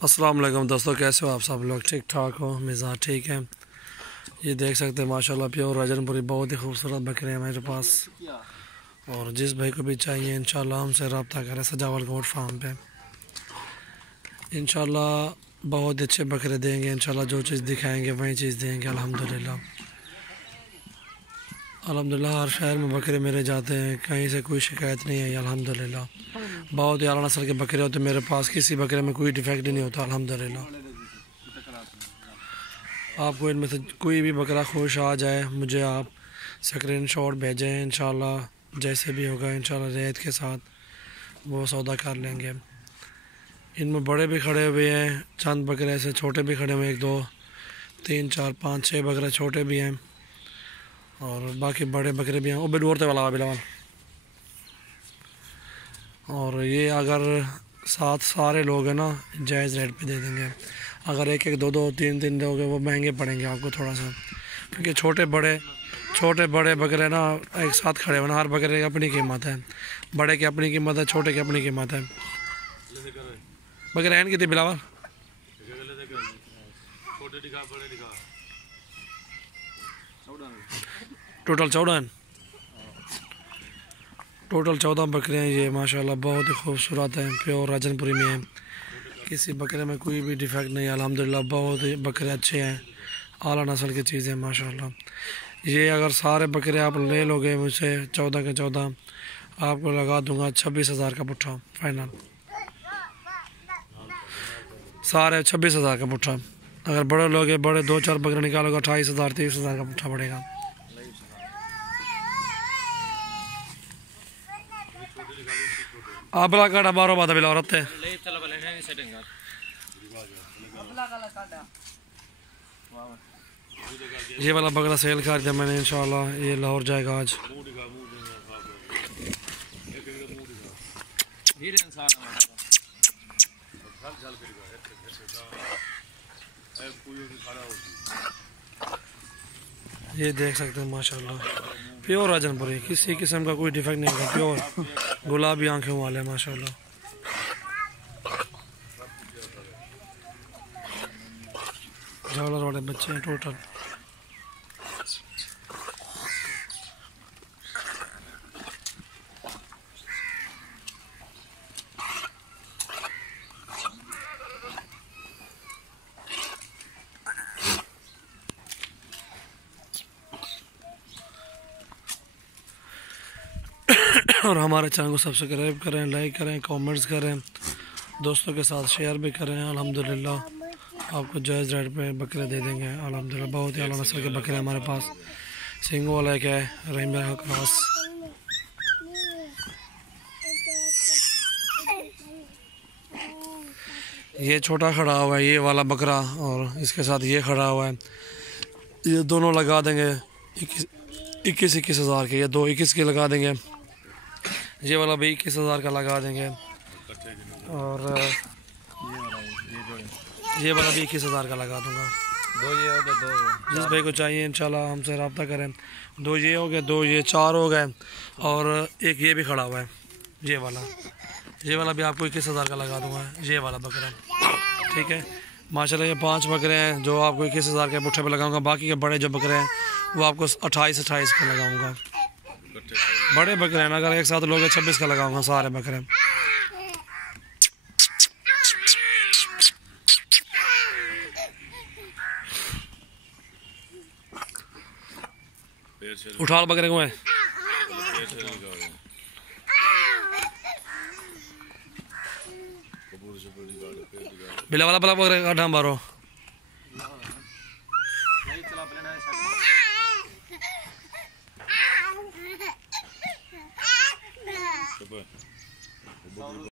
अस्सलाम वालेकुम दोस्तों, कैसे हो आप सब लोग? ठीक ठाक हो? मिजाज ठीक है? ये देख सकते हैं माशाल्लाह प्योर राजनपुरी बहुत ही खूबसूरत बकरे हैं मेरे पास। और जिस भाई को भी चाहिए इंशाल्लाह हमसे रब्ता करें सजावल गोट फार्म पे। इंशाल्लाह बहुत अच्छे बकरे देंगे। इंशाल्लाह जो चीज़ दिखाएंगे वही चीज़ देंगे। अल्हम्दुलिल्लाह अल्हम्दुलिल्लाह हर शहर में बकरे मेरे जाते हैं, कहीं से कोई शिकायत नहीं आई अल्हम्दुलिल्लाह। बहुत ही आला नस्ल के बकरे होते हैं मेरे पास, किसी बकरे में कोई डिफेक्ट नहीं होता अल्हम्दुलिल्लाह। आपको इनमें से कोई भी बकरा खुश आ जाए मुझे आप स्क्रीनशॉट भेजें, इंशाल्लाह जैसे भी होगा इंशाल्लाह रेत के साथ वो सौदा कर लेंगे। इनमें बड़े भी खड़े हुए हैं, चंद बकरे ऐसे छोटे भी खड़े हुए हैं, 1 2 3 4 5 6 बकरे छोटे भी हैं और बाकी बड़े बकरे भी हैं। वो भी डोरते वाला बिलावल। और ये अगर साथ सारे लोग हैं ना जायज़ रेट पे दे देंगे। अगर एक एक दो दो तीन तीन लोग हैं वो महंगे पड़ेंगे आपको थोड़ा सा, क्योंकि छोटे बड़े बकरे ना एक साथ खड़े हुए ना, हर बकरे की अपनी कीमत है। बड़े की अपनी कीमत है, छोटे की अपनी कीमत है। बकरे हैं कितने बिलावल? टोटल 14 हैं। टोटल 14 बकरे हैं ये माशाल्लाह, बहुत ही खूबसूरत हैं, प्योर राजनपुरी में हैं। किसी बकरे में कोई भी डिफेक्ट नहीं है अल्हम्दुलिल्लाह। बहुत ही बकरे अच्छे हैं, आला नस्ल की चीज़ें माशाल्लाह। ये अगर सारे बकरे आप ले लोगे मुझसे 14 के 14 आपको लगा दूंगा 26,000 का पुट्ठा फाइनल। सारे 26,000 का पुट्ठा। अगर बड़े लोगे, बड़े 2 4 बकरे निकालोगे 28,000 30,000 का पुट्ठा पड़ेगा। आप काटा बारो बात बिला औरत है। ये वाला बकरा सेल कर दिया मैंने इंशाल्लाह, ये लाहौर जाएगा आज। ये देख सकते हैं माशाल्लाह प्योर राजनपुरी, किसी किस्म का कोई डिफेक्ट नहीं होगा, प्योर गुलाबी आंखें वाले माशाल्लाह। झालर वाले बच्चे हैं टोटल। और हमारे चैनल को सब्सक्राइब करें, लाइक करें, कमेंट्स करें, दोस्तों के साथ शेयर भी करें। अल्हम्दुलिल्लाह आपको जायज़ रेट पे बकरे दे देंगे अल्हम्दुलिल्लाह। बहुत ही आला नस्ल के बकरे हमारे पास। सिंगों वाला क्या है, रहीम का क्रॉस। ये छोटा खड़ा हुआ है ये वाला बकरा, और इसके साथ ये खड़ा हुआ है। ये दोनों लगा देंगे 21,000 के। ये दो 21 के लगा देंगे। ये वाला भी 21,000 का लगा देंगे। और ये वाला भी 21,000 का लगा दूंगा। दो ये हो गए, दो जिस भाई को चाहिए इंशाल्लाह हमसे रब्ता करें। 2 ये हो गए, 2 ये 4 हो गए, और एक ये भी खड़ा हुआ है ये वाला भी आपको 21,000 का लगा दूंगा। ये वाला बकरा ठीक है माशाल्लाह। ये 5 बकरे हैं जो आपको 21,000 के पुट्ठे पे लगाऊंगा। बाकी के बड़े जो बकरे हैं वो आपको 28 का लगाऊंगा। बड़े बकरे हैं, अगर एक साथ लोगे 26 का लगाऊंगा सारे बकरे। उठा बकरे को है बिला वाला बला बकरे का ढाम बारो।